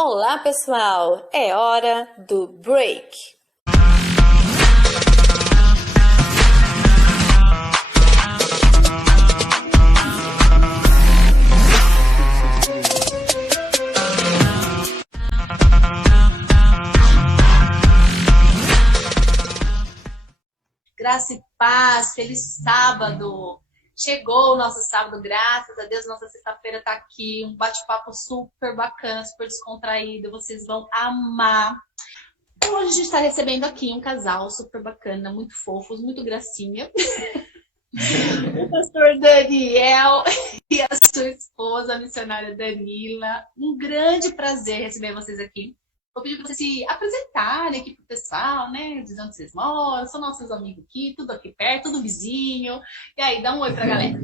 Olá, pessoal! É hora do break. Graça e paz, feliz sábado! Chegou o nosso sábado, graças a Deus, nossa sexta-feira tá aqui, um bate-papo super bacana, super descontraído, vocês vão amar. Então, hoje a gente está recebendo aqui um casal super bacana, muito fofos, muito gracinha. O pastor Daniel e a sua esposa, a missionária Danila. Um grande prazer receber vocês aqui. Vou pedir para vocês se apresentarem aqui pro pessoal, né? De onde vocês moram, são nossos amigos aqui, tudo aqui perto, tudo vizinho. E aí, dá um oi pra galera.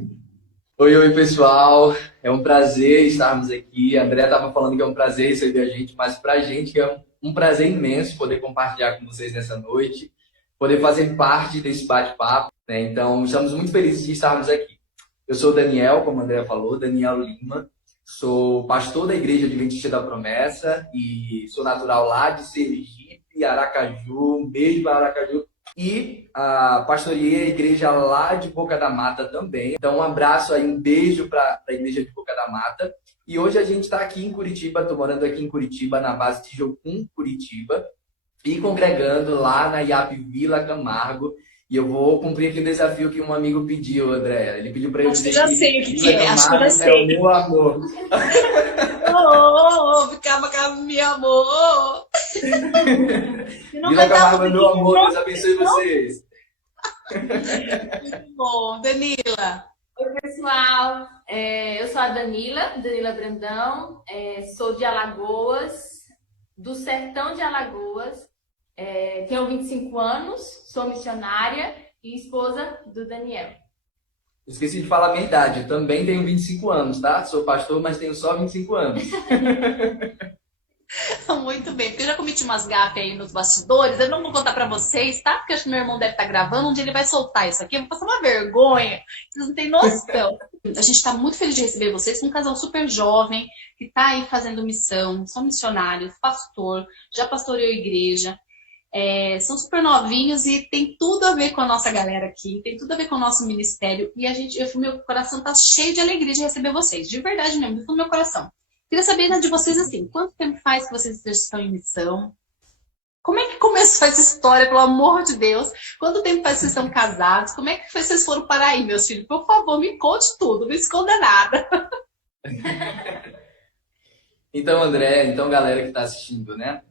Oi, pessoal. É um prazer estarmos aqui. A André estava falando que é um prazer receber a gente, mas para a gente é um prazer imenso poder compartilhar com vocês nessa noite, poder fazer parte desse bate-papo, né? Então, estamos muito felizes de estarmos aqui. Eu sou o Daniel, como a André falou, Daniel Lima. Sou pastor da Igreja Adventista da Promessa e sou natural lá de Sergipe, Aracaju. Um beijo para Aracaju. E pastoreei a igreja lá de Boca da Mata também. Então, um abraço aí, um beijo para a igreja de Boca da Mata. E hoje a gente está aqui em Curitiba, estou morando aqui em Curitiba, na base de Jocum, Curitiba, e congregando lá na IAP Vila Camargo. E eu vou cumprir aqui o desafio que um amigo pediu, André. Ele pediu para eu dizer que já sei o que Vila é, acho que eu Camargo já sei. é o meu amor. Calma, meu amor. Vila Camargo é meu amor, Deus abençoe vocês. Muito bom. Danila. Oi, pessoal. Eu sou a Danila Brandão. Sou de Alagoas, do sertão de Alagoas. Tenho 25 anos, sou missionária e esposa do Daniel. Esqueci de falar a minha idade. Eu também tenho 25 anos, tá? Sou pastor, mas tenho só 25 anos. Muito bem, porque eu já cometi umas gafes aí nos bastidores, eu não vou contar pra vocês, tá? Porque acho que meu irmão deve estar gravando, um dia ele vai soltar isso aqui, eu vou passar uma vergonha, vocês não têm noção. A gente tá muito feliz de receber vocês, um casal super jovem, que tá aí fazendo missão, são missionários, pastor, já pastoreou igreja, são super novinhos e tem tudo a ver com a nossa galera aqui, tem tudo a ver com o nosso ministério, e meu coração tá cheio de alegria de receber vocês, de verdade mesmo, do fundo do meu coração. Queria saber de vocês assim, quanto tempo faz que vocês estão em missão? Como é que começou essa história, pelo amor de Deus? Quanto tempo faz que vocês estão casados? Como é que vocês foram para aí, meus filhos? Por favor, me conte tudo, não esconda nada. Então, André, galera que está assistindo, né?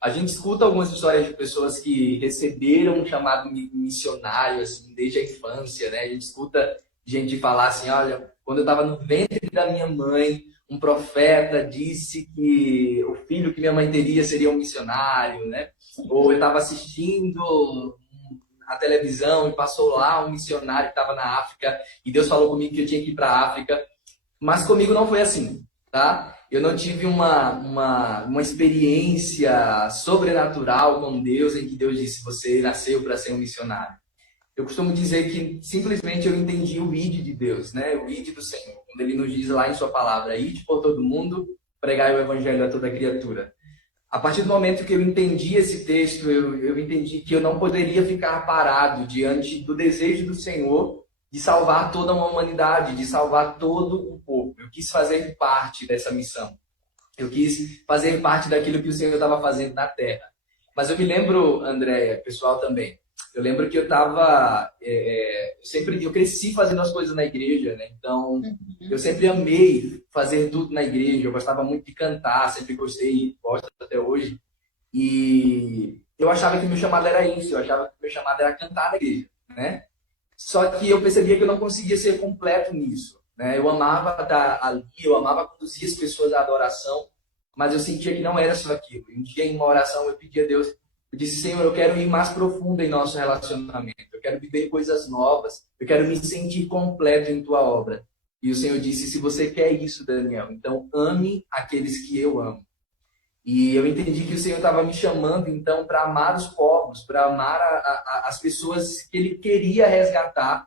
A gente escuta algumas histórias de pessoas que receberam um chamado missionário, assim, desde a infância, né? A gente escuta gente falar assim, olha, quando eu estava no ventre da minha mãe, um profeta disse que o filho que minha mãe teria seria um missionário, né? Ou eu estava assistindo a televisão e passou lá um missionário que estava na África e Deus falou comigo que eu tinha que ir para a África. Mas comigo não foi assim, tá? Eu não tive uma experiência sobrenatural com Deus em que Deus disse, você nasceu para ser um missionário. Eu costumo dizer que simplesmente eu entendi o id de Deus, né? O id do Senhor. Quando ele nos diz lá em sua palavra, ide por todo mundo, pregai o evangelho a toda criatura. A partir do momento que eu entendi esse texto, eu entendi que eu não poderia ficar parado diante do desejo do Senhor de salvar toda uma humanidade, de salvar todo o povo. Eu quis fazer parte dessa missão. Eu quis fazer parte daquilo que o Senhor estava fazendo na terra. Mas eu me lembro, Andréia, pessoal também, eu lembro que eu eu cresci fazendo as coisas na igreja, né? Então, eu sempre amei fazer tudo na igreja, eu gostava muito de cantar, sempre gostei, gosto até hoje. E eu achava que o meu chamado era isso, eu achava que o meu chamado era cantar na igreja, né? Só que eu percebia que eu não conseguia ser completo nisso, né? Eu amava estar ali, eu amava conduzir as pessoas à adoração, mas eu sentia que não era só aquilo. Um dia, em uma oração, eu pedi a Deus, eu disse, Senhor, eu quero ir mais profundo em nosso relacionamento. Eu quero viver coisas novas. Eu quero me sentir completo em tua obra. E o Senhor disse, se você quer isso, Daniel, então ame aqueles que eu amo. E eu entendi que o Senhor estava me chamando, então, para amar os povos, para amar as pessoas que Ele queria resgatar,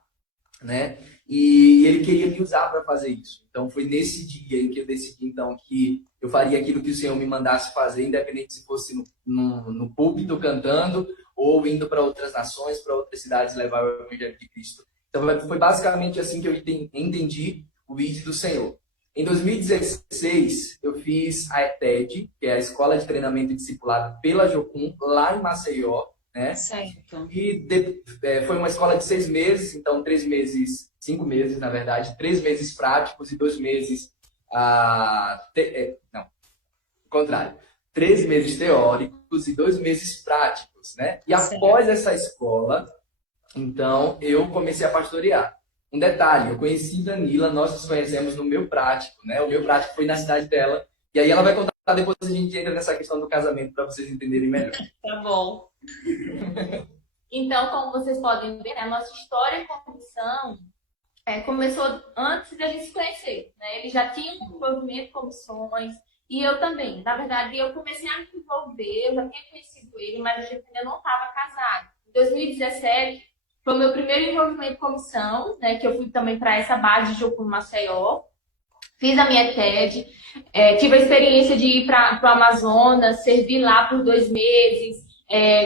né? E ele queria me usar para fazer isso. Então foi nesse dia em que eu decidi então que eu faria aquilo que o Senhor me mandasse fazer, independente se fosse no púlpito cantando ou indo para outras nações, para outras cidades levar o Evangelho de Cristo. Então foi basicamente assim que eu entendi o ID do Senhor. Em 2016, eu fiz a ETED, que é a Escola de Treinamento e Discipulado pela Jocum, lá em Maceió, né? Certo. E foi uma escola de 6 meses, então 3 meses, 5 meses, na verdade, 3 meses práticos e 2 meses... não, o contrário. 3 meses teóricos e 2 meses práticos, né? E após essa escola, então, eu comecei a pastorear. Um detalhe, eu conheci Danila, nós nos conhecemos no meu prático, né? O meu prático foi na cidade dela. E aí ela vai contar, depois a gente entra nessa questão do casamento para vocês entenderem melhor. Tá bom. Então, como vocês podem ver, a nossa história com missão começou antes da gente se conhecer, né? Ele já tinha um envolvimento com missões e eu também. Na verdade, eu comecei a me envolver, eu já tinha conhecido ele, mas a gente ainda não estava casado. Em 2017, foi o meu primeiro envolvimento com missão, né? Que eu fui também para essa base de Jocum Maceió. Fiz a minha TED, tive a experiência de ir para o Amazonas, servir lá por 2 meses,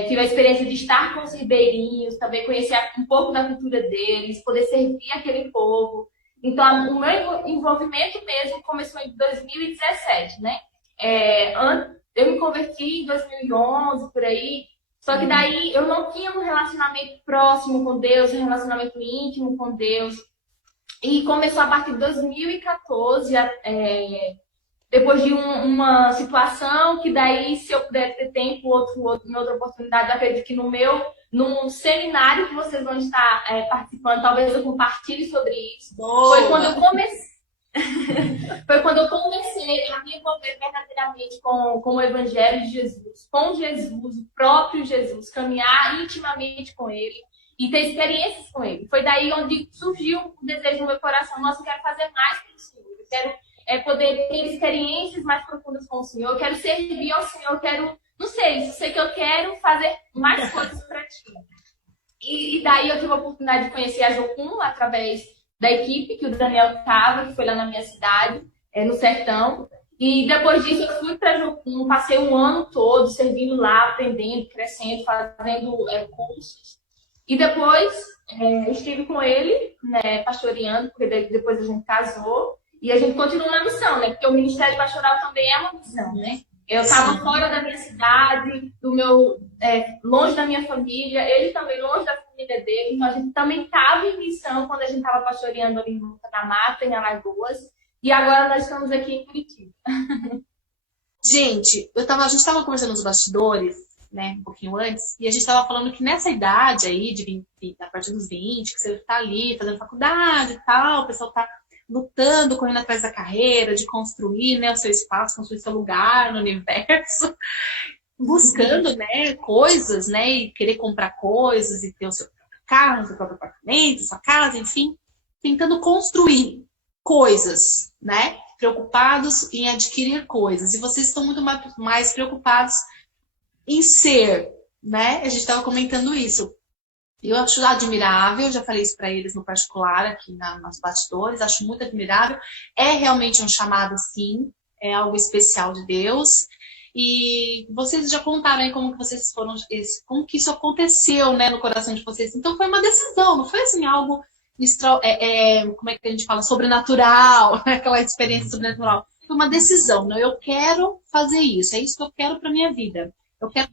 tive a experiência de estar com os ribeirinhos, também conhecer um pouco da cultura deles, poder servir aquele povo. Então, o meu envolvimento mesmo começou em 2017, né? Eu me converti em 2011, por aí, só que daí eu não tinha um relacionamento próximo com Deus, um relacionamento íntimo com Deus. E começou a partir de 2014, depois de uma situação que daí, se eu puder ter tempo, em outra oportunidade, eu acredito que num seminário que vocês vão estar participando, talvez eu compartilhe sobre isso. Boa. Foi quando eu comecei. Foi quando eu comecei a me envolver verdadeiramente com o Evangelho de Jesus, com Jesus, o próprio Jesus, caminhar intimamente com Ele e ter experiências com Ele. Foi daí onde surgiu o desejo no meu coração: nossa, eu quero fazer mais pelo Senhor, eu quero poder ter experiências mais profundas com o Senhor, eu quero servir ao Senhor, eu quero, não sei, eu sei que eu quero fazer mais coisas para Ti. E daí eu tive a oportunidade de conhecer a Jocum através da equipe que o Daniel estava, que foi lá na minha cidade, no Sertão. E depois disso eu fui para Jocum, passei um ano todo servindo lá, aprendendo, crescendo, fazendo cursos. E depois eu estive com ele, né, pastoreando, porque depois a gente casou. E a gente continua na missão, né? Porque o ministério pastoral também é uma missão, né? Eu estava fora da minha cidade, longe da minha família, ele também longe da família dele. Então a gente também estava em missão quando a gente estava pastoreando ali em Volta da Mata, em Alagoas. E agora nós estamos aqui em Curitiba. Gente, a gente estava conversando nos bastidores, né, um pouquinho antes, e a gente estava falando que nessa idade aí, a partir dos 20, que você está ali fazendo faculdade e tal, o pessoal está lutando, correndo atrás da carreira, de construir, né, o seu espaço, construir seu lugar no universo, buscando, né, coisas, né, e querer comprar coisas e ter o seu próprio carro, o seu próprio apartamento, sua casa, enfim, tentando construir coisas, né, preocupados em adquirir coisas. E vocês estão muito mais preocupados em ser, né? A gente estava comentando isso. Eu acho admirável, já falei isso para eles no particular, aqui nos bastidores, acho muito admirável. É realmente um chamado, sim, é algo especial de Deus. E vocês já contaram aí como que vocês foram, como que isso aconteceu, né, no coração de vocês. Então foi uma decisão, não foi assim algo como é que a gente fala, sobrenatural, aquela experiência sobrenatural. Foi uma decisão, não? Eu quero fazer isso, é isso que eu quero para minha vida. Eu quero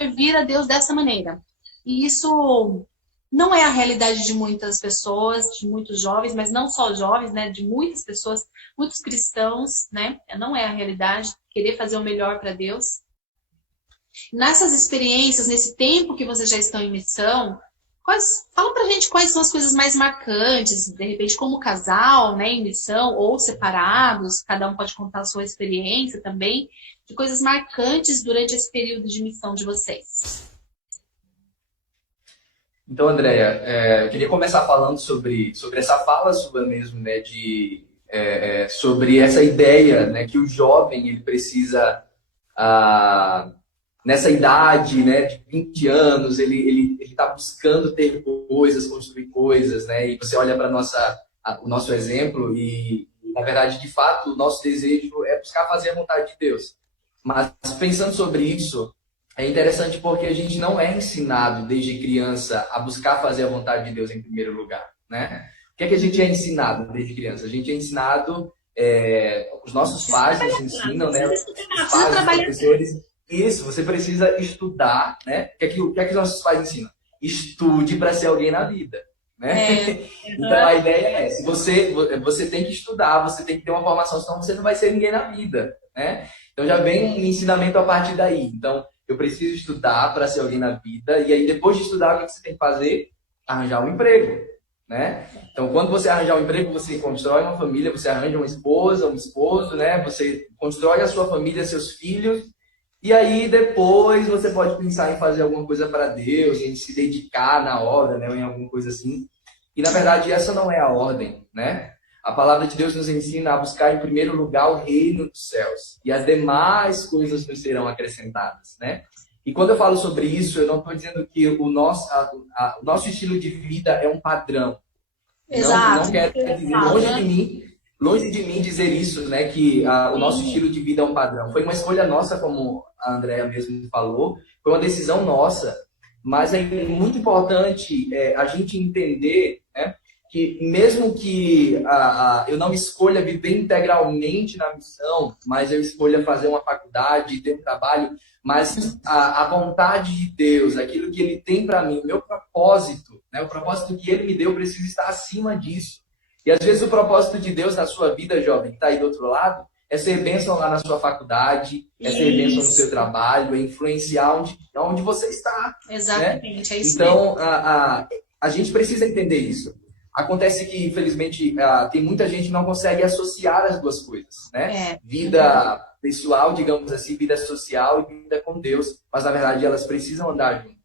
servir a Deus dessa maneira. E isso não é a realidade de muitas pessoas, de muitos jovens, mas não só jovens, né? De muitas pessoas, muitos cristãos, né? Não é a realidade, querer fazer o melhor para Deus. Nessas experiências, nesse tempo que vocês já estão em missão, fala pra gente quais são as coisas mais marcantes, de repente como casal, né, em missão, ou separados, cada um pode contar a sua experiência também, de coisas marcantes durante esse período de missão de vocês. Então, Andréia, eu queria começar falando sobre essa fala sua mesmo, né, sobre essa ideia, né, que o jovem ele precisa nessa idade, né, de 20 anos, ele tá buscando ter coisas, construir coisas, né? E você olha para o nosso exemplo e, na verdade, de fato, o nosso desejo é buscar fazer a vontade de Deus. Mas pensando sobre isso, é interessante porque a gente não é ensinado desde criança a buscar fazer a vontade de Deus em primeiro lugar, né? O que é que a gente é ensinado desde criança? A gente é ensinado, os nossos pais nos ensinam, né? Os pais, os professores. Isso, você precisa estudar, né? O que é que os nossos pais ensinam? Estude para ser alguém na vida, né? Então a ideia é essa. Você tem que estudar, você tem que ter uma formação, senão você não vai ser ninguém na vida, né? Então já vem um ensinamento a partir daí. Então eu preciso estudar para ser alguém na vida, e aí depois de estudar, o que você tem que fazer? Arranjar um emprego, né? Então quando você arranjar um emprego, você constrói uma família, você arranja uma esposa, um esposo, né? Você constrói a sua família, seus filhos. E aí, depois, você pode pensar em fazer alguma coisa para Deus, em se dedicar na obra, né, ou em alguma coisa assim. E, na verdade, essa não é a ordem, né? A palavra de Deus nos ensina a buscar, em primeiro lugar, o reino dos céus. E as demais coisas nos serão acrescentadas, né? E quando eu falo sobre isso, eu não estou dizendo que o nosso estilo de vida é um padrão. Exato. Não quero dizer, longe de mim dizer isso, né? Que o nosso estilo de vida é um padrão. Foi uma escolha nossa, como a Andrea mesmo falou, foi uma decisão nossa. Mas é muito importante a gente entender, né, que mesmo que eu não escolha viver integralmente na missão, mas eu escolha fazer uma faculdade, ter um trabalho, mas a vontade de Deus, aquilo que Ele tem para mim, o meu propósito, né, o propósito que Ele me deu, precisa estar acima disso. E às vezes o propósito de Deus na sua vida, jovem, que está aí do outro lado, é ser bênção lá na sua faculdade, é ser bênção no seu trabalho, é influenciar onde você está. Exatamente, né? é isso então, mesmo. a gente precisa entender isso. Acontece que, infelizmente, tem muita gente que não consegue associar as duas coisas, né? Vida pessoal, digamos assim, vida social e vida com Deus. Mas, na verdade, elas precisam andar juntas.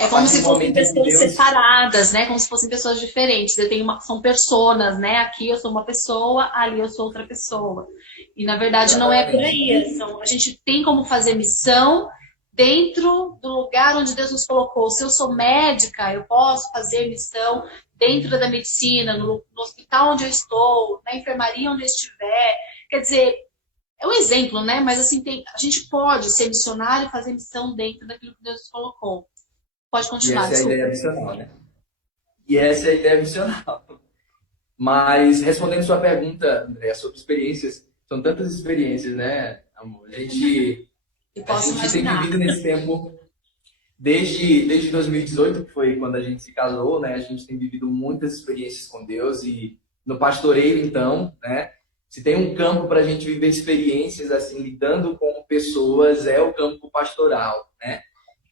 É como se fossem pessoas separadas, né? Como se fossem pessoas diferentes. São personas, né? Aqui eu sou uma pessoa, ali eu sou outra pessoa. E, na verdade, não é por aí. A gente tem como fazer missão dentro do lugar onde Deus nos colocou. Se eu sou médica, eu posso fazer missão dentro da medicina, no hospital onde eu estou, na enfermaria onde eu estiver. Quer dizer, é um exemplo, né? Mas, assim, a gente pode ser missionário e fazer missão dentro daquilo que Deus nos colocou. Pode continuar. E essa é a ideia missional, né? E essa é a ideia missional. Mas, respondendo sua pergunta, André, sobre experiências, são tantas experiências, né, amor? A gente tem vivido nesse tempo, desde 2018, que foi quando a gente se casou, né? A gente tem vivido muitas experiências com Deus e no pastoreio, então, né? Se tem um campo para a gente viver experiências, assim, lidando com pessoas, é o campo pastoral, né?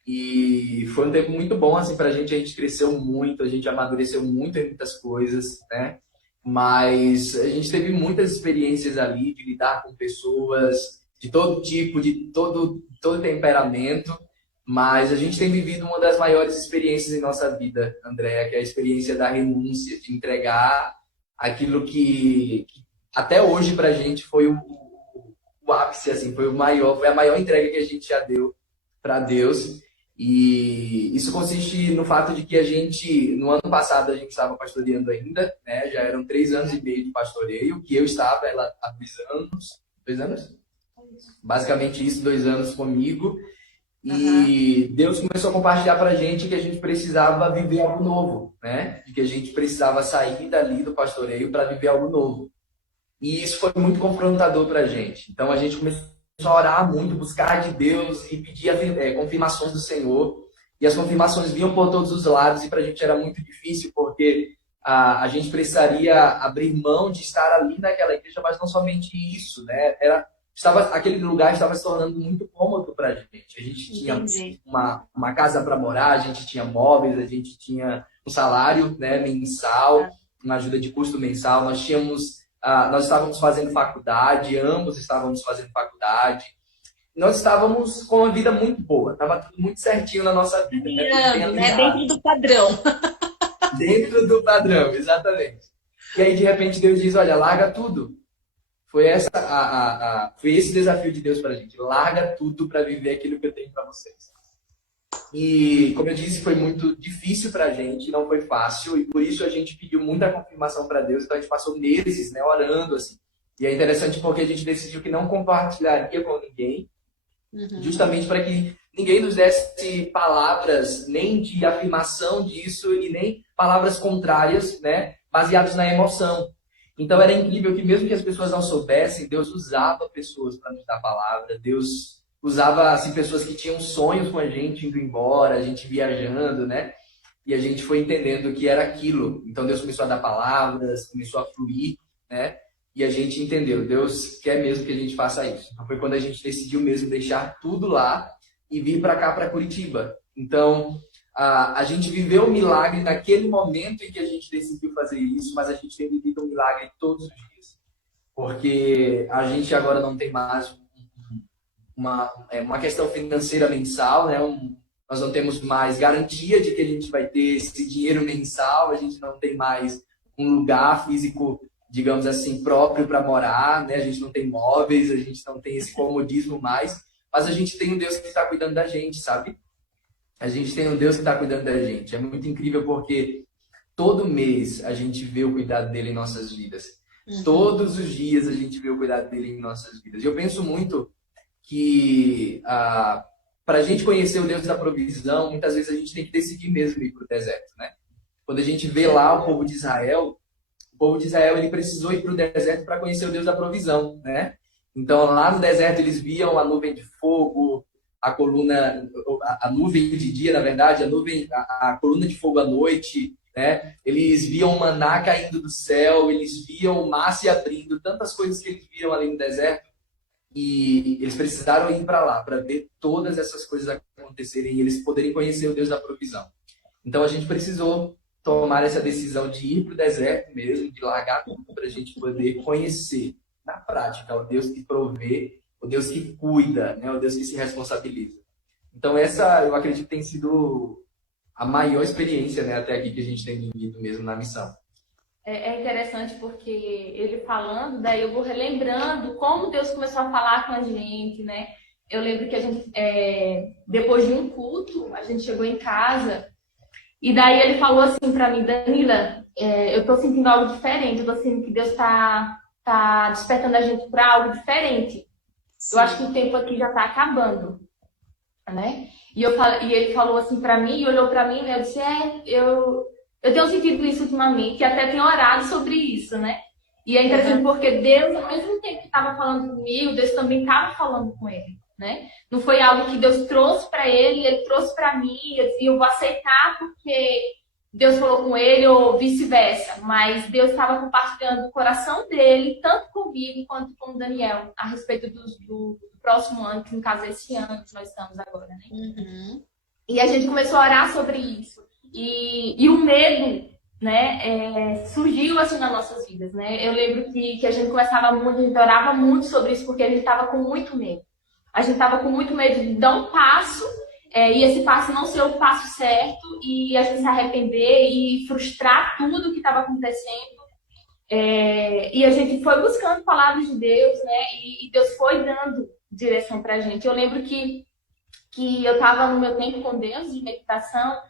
E foi um tempo muito bom, assim, pra gente. A gente cresceu muito, a gente amadureceu muito em muitas coisas, né? Mas a gente teve muitas experiências ali de lidar com pessoas de todo tipo, de todo temperamento. Mas a gente tem vivido uma das maiores experiências em nossa vida, Andréa, que é a experiência da renúncia, de entregar aquilo que até hoje pra gente foi o ápice, assim, foi a maior entrega que a gente já deu para Deus. E isso consiste no fato de que no ano passado, a gente estava pastoreando ainda, né? Já eram 3 anos e meio de pastoreio, que eu estava há 2 anos. 2 anos? Basicamente isso, 2 anos comigo. E Deus começou a compartilhar para a gente que a gente precisava viver algo novo, né? De que a gente precisava sair dali do pastoreio para viver algo novo. E isso foi muito confrontador para a gente. Então a gente começou a orar muito, buscar de Deus e pedir confirmações do Senhor. E as confirmações vinham por todos os lados e para a gente era muito difícil, porque a gente precisaria abrir mão de estar ali naquela igreja, mas não somente isso, né? Aquele lugar estava se tornando muito cômodo para a gente. A gente tinha uma casa para morar, a gente tinha móveis, a gente tinha um salário, né, mensal, uma ajuda de custo mensal. Nós estávamos fazendo faculdade, ambos estávamos fazendo faculdade. Nós estávamos com uma vida muito boa, estava tudo muito certinho na nossa vida. Né? Dentro do padrão. Dentro do padrão, exatamente. E aí, de repente, Deus diz, olha, larga tudo. Foi esse desafio de Deus para a gente. Larga tudo para viver aquilo que eu tenho para vocês. E, como eu disse, foi muito difícil para a gente, não foi fácil, e por isso a gente pediu muita confirmação para Deus, então a gente passou meses, né, orando, assim. E é interessante porque a gente decidiu que não compartilharia com ninguém, justamente para que ninguém nos desse palavras nem de afirmação disso e nem palavras contrárias, né, baseadas na emoção. Então era incrível que mesmo que as pessoas não soubessem, Deus usava pessoas para nos dar palavra, Deus usava assim, pessoas que tinham sonhos com a gente indo embora, a gente viajando, né? E a gente foi entendendo que era aquilo. Então Deus começou a dar palavras, começou a fluir, né? E a gente entendeu, Deus quer mesmo que a gente faça isso. Então foi quando a gente decidiu mesmo deixar tudo lá e vir para cá, para Curitiba. Então a gente viveu o milagre naquele momento em que a gente decidiu fazer isso, mas a gente tem vivido um milagre todos os dias. Porque a gente agora não tem mais uma questão financeira mensal, né? Nós não temos mais garantia de que a gente vai ter esse dinheiro mensal, a gente não tem mais um lugar físico, digamos assim, próprio para morar, né? A gente não tem móveis, a gente não tem esse comodismo mais, mas a gente tem um Deus que está cuidando da gente, sabe? A gente tem um Deus que está cuidando da gente. É muito incrível porque todo mês a gente vê o cuidado dele em nossas vidas. Todos os dias a gente vê o cuidado dele em nossas vidas. E eu penso muito que para a gente conhecer o Deus da provisão, muitas vezes a gente tem que decidir mesmo ir para o deserto, né? Quando a gente vê lá o povo de Israel ele precisou ir para o deserto para conhecer o Deus da provisão, né? Então lá no deserto eles viam a nuvem de fogo, a nuvem de dia, na verdade, a coluna de fogo à noite, né? Eles viam o maná caindo do céu, eles viam o mar se abrindo, tantas coisas que eles viam ali no deserto. E eles precisaram ir para lá, para ver todas essas coisas acontecerem e eles poderem conhecer o Deus da provisão. Então a gente precisou tomar essa decisão de ir para o deserto mesmo, de largar tudo para a gente poder conhecer na prática o Deus que provê, o Deus que cuida, né? O Deus que se responsabiliza. Então essa, eu acredito que tem sido a maior experiência, né, até aqui que a gente tem vivido mesmo na missão. É interessante porque ele falando, daí eu vou relembrando como Deus começou a falar com a gente, né? Eu lembro que a gente, depois de um culto, a gente chegou em casa e daí ele falou assim pra mim, Danila, eu tô sentindo algo diferente, eu tô sentindo que Deus tá despertando a gente pra algo diferente. Sim. Eu acho que o tempo aqui já tá acabando, né? E ele falou assim pra mim, e olhou pra mim, né? Eu disse, eu tenho sentido isso ultimamente, e até tenho orado sobre isso, né? E é interessante porque Deus, ao mesmo tempo que estava falando comigo, Deus também estava falando com ele, né? Não foi algo que Deus trouxe para ele trouxe para mim, e eu vou aceitar porque Deus falou com ele, ou vice-versa. Mas Deus estava compartilhando o coração dele, tanto comigo quanto com o Daniel, a respeito do próximo ano, que no caso é esse ano que nós estamos agora, né? E a gente começou a orar sobre isso. E o medo, né, surgiu assim nas nossas vidas, né? Eu lembro que a gente conversava muito, a gente orava muito sobre isso, porque a gente estava com muito medo. A gente estava com muito medo de dar um passo, e esse passo não ser o passo certo, e a gente se arrepender e frustrar tudo que estava acontecendo. E a gente foi buscando palavras de Deus, né? E Deus foi dando direção pra gente. Eu lembro que eu estava no meu tempo com Deus, de meditação,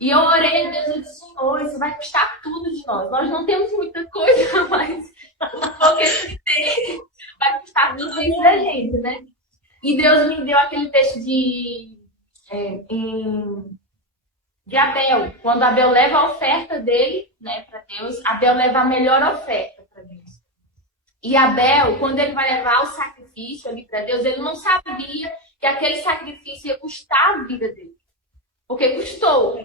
e eu orei a Deus e disse, Senhor, isso vai custar tudo de nós. Nós não temos muita coisa, mas o pouco que a gente tem vai custar tudo isso da gente, né? E Deus me deu aquele texto de Abel. Quando Abel leva a oferta dele, né, para Deus, Abel leva a melhor oferta para Deus. E Abel, quando ele vai levar o sacrifício ali para Deus, ele não sabia que aquele sacrifício ia custar a vida dele. Porque custou.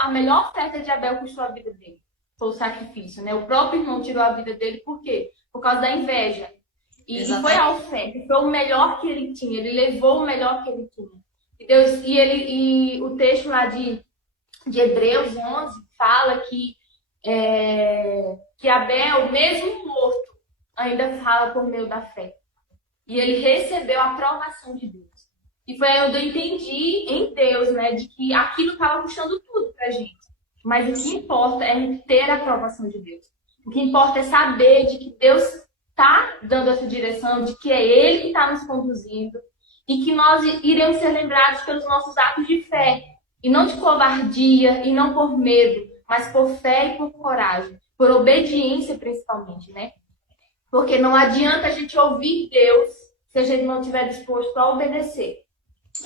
A melhor oferta de Abel custou a vida dele. Foi o sacrifício, né? O próprio irmão tirou a vida dele. Por quê? Por causa da inveja. E foi a oferta. Foi o melhor que ele tinha. Ele levou o melhor que ele tinha. E o texto lá de Hebreus 11 fala que Abel, mesmo morto, ainda fala por meio da fé. E ele recebeu a aprovação de Deus. E foi aí onde eu entendi em Deus, né, de que aquilo estava custando tudo pra gente. Mas o que importa é ter a aprovação de Deus. O que importa é saber de que Deus está dando essa direção, de que é Ele que está nos conduzindo e que nós iremos ser lembrados pelos nossos atos de fé. E não de covardia, e não por medo, mas por fé e por coragem, por obediência principalmente, né? Porque não adianta a gente ouvir Deus se a gente não estiver disposto a obedecer.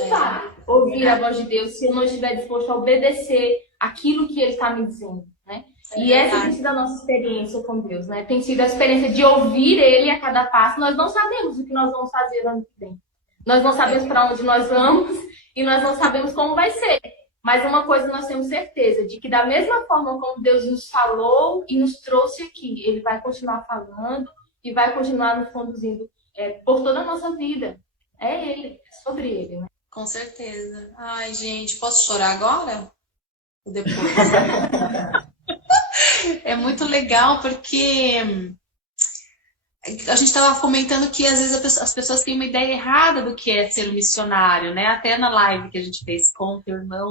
Vai ouvir a voz de Deus se eu não estiver disposto a obedecer aquilo que Ele está me dizendo, né? E essa tem sido a nossa experiência com Deus, né? Tem sido a experiência de ouvir Ele a cada passo. Nós não sabemos o que nós vamos fazer no ano que vem. Nós não sabemos para onde nós vamos e nós não sabemos como vai ser. Mas uma coisa nós temos certeza, de que da mesma forma como Deus nos falou e nos trouxe aqui, Ele vai continuar falando e vai continuar nos conduzindo por toda a nossa vida. É Ele, é sobre Ele, né? Com certeza. Ai, gente, posso chorar agora? Ou depois? É muito legal porque a gente estava comentando que às vezes as pessoas têm uma ideia errada do que é ser um missionário, né? Até na live que a gente fez com o teu irmão,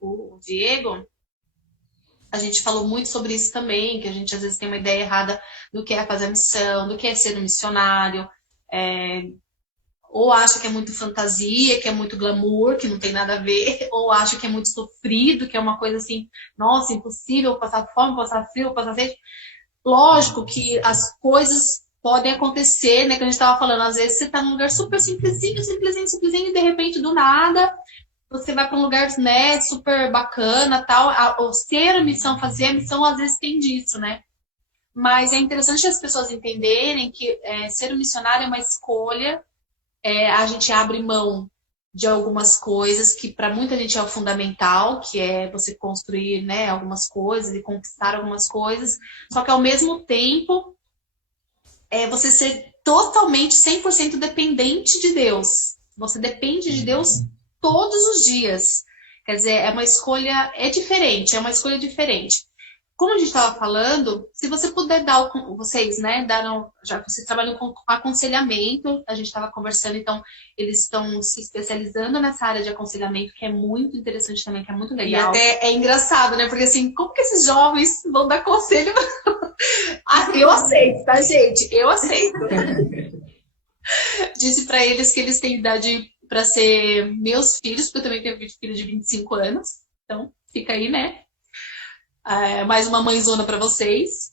o Diego, a gente falou muito sobre isso também, que a gente às vezes tem uma ideia errada do que é fazer a missão, do que é ser um missionário, ou acha que é muito fantasia, que é muito glamour, que não tem nada a ver, ou acha que é muito sofrido, que é uma coisa assim, nossa, impossível, passar fome, passar frio, passar sede. Lógico que as coisas podem acontecer, né? Que a gente estava falando, às vezes você está num lugar super simplesinho, simplesinho, simplesinho, e de repente, do nada, você vai para um lugar, né, super bacana, tal. O ser a missão, fazer a missão, às vezes tem disso, né? Mas é interessante as pessoas entenderem que ser um missionário é uma escolha, a gente abre mão de algumas coisas que para muita gente é o fundamental, que é você construir, né, algumas coisas e conquistar algumas coisas, só que ao mesmo tempo você ser totalmente 100% dependente de Deus. Você depende de Deus todos os dias. Quer dizer, é uma escolha, é uma escolha diferente. Como a gente estava falando, se você puder dar, vocês, né, já que vocês trabalham com aconselhamento, a gente estava conversando, então eles estão se especializando nessa área de aconselhamento, que é muito interessante também, que é muito legal. E até é engraçado, né, porque assim, como que esses jovens vão dar conselho? Eu aceito, tá, gente? Eu aceito. Disse para eles que eles têm idade para ser meus filhos, porque eu também tenho filho de 25 anos, então fica aí, né? Mais uma mãezona para vocês.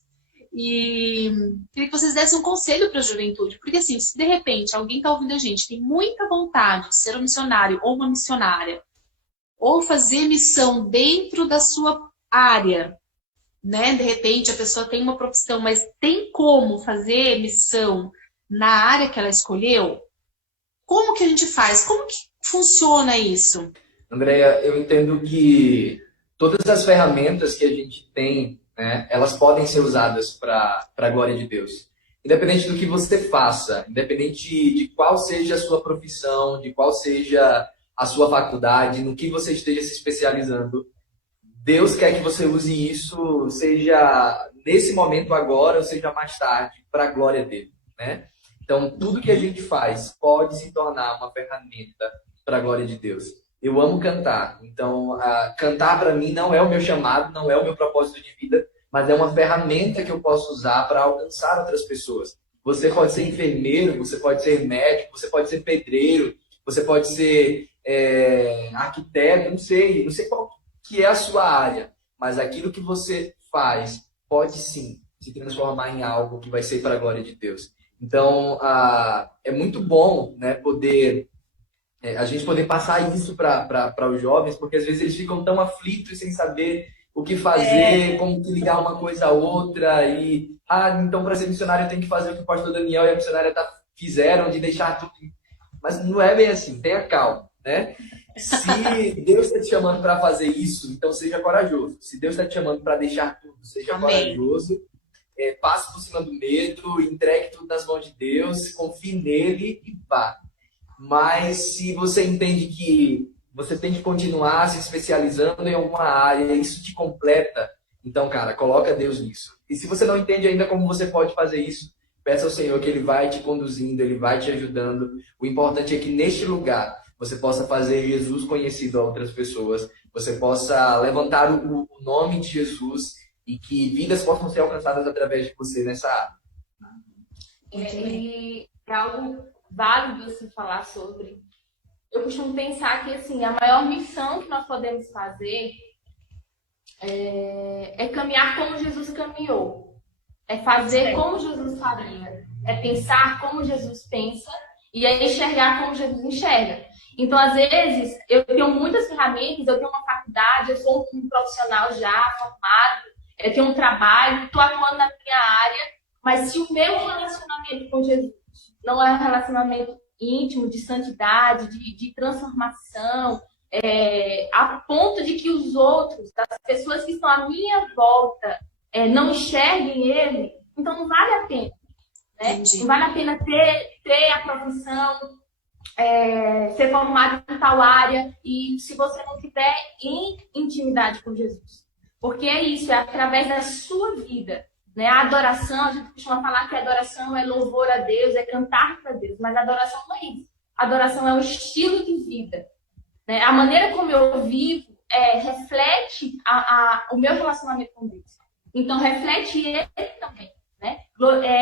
E queria que vocês dessem um conselho para a juventude. Porque assim, se de repente alguém está ouvindo a gente, tem muita vontade de ser um missionário ou uma missionária, ou fazer missão dentro da sua área, né? De repente a pessoa tem uma profissão, mas tem como fazer missão na área que ela escolheu? Como que a gente faz? Como que funciona isso? Andréia, eu entendo que todas as ferramentas que a gente tem, né, elas podem ser usadas para a glória de Deus. Independente do que você faça, independente de qual seja a sua profissão, de qual seja a sua faculdade, no que você esteja se especializando, Deus quer que você use isso, seja nesse momento agora, ou seja mais tarde, para a glória dele, né? Então, tudo que a gente faz pode se tornar uma ferramenta para a glória de Deus. Eu amo cantar, então cantar para mim não é o meu chamado, não é o meu propósito de vida, mas é uma ferramenta que eu posso usar para alcançar outras pessoas. Você pode ser enfermeiro, você pode ser médico, você pode ser pedreiro, você pode ser arquiteto, não sei qual que é a sua área, mas aquilo que você faz pode sim se transformar em algo que vai ser para a glória de Deus. Então, é muito bom, né, a gente poder passar isso para os jovens, porque às vezes eles ficam tão aflitos sem saber o que fazer, como que ligar uma coisa a outra, e então para ser missionário eu tenho que fazer o que o pastor Daniel e a missionária fizeram, de deixar tudo. Mas não é bem assim, tenha calma, né? Se Deus está te chamando para fazer isso, então seja corajoso. Se Deus está te chamando para deixar tudo, seja Amém. corajoso. Passe por cima do medo, entregue tudo nas mãos de Deus, confie nele e vá. Mas se você entende que você tem que continuar se especializando em alguma área, isso te completa, então, cara, coloca Deus nisso. E se você não entende ainda como você pode fazer isso, peça ao Senhor que Ele vai te conduzindo, Ele vai te ajudando. O importante é que neste lugar você possa fazer Jesus conhecido a outras pessoas, você possa levantar o nome de Jesus e que vidas possam ser alcançadas através de você nessa área. E é algo válido assim falar sobre. Eu costumo pensar que assim, a maior missão que nós podemos fazer é caminhar como Jesus caminhou. É fazer como Jesus faria. É pensar como Jesus pensa e é enxergar como Jesus enxerga. Então, às vezes, eu tenho muitas ferramentas, eu tenho uma faculdade, eu sou um profissional já formado, eu tenho um trabalho, estou atuando na minha área, mas se o meu relacionamento com Jesus não é um relacionamento íntimo, de santidade, de transformação, a ponto de que os outros, as pessoas que estão à minha volta, não enxerguem ele, então não vale a pena. Né? Não vale a pena ter a profissão, ser formado em tal área, e se você não tiver em intimidade com Jesus. Porque é isso, é através da sua vida. Né? A adoração, a gente costuma falar que a adoração é louvor a Deus, é cantar para Deus, mas a adoração não é isso. A adoração é um estilo de vida. Né? A maneira como eu vivo reflete o meu relacionamento com Deus. Então, reflete ele também. Né?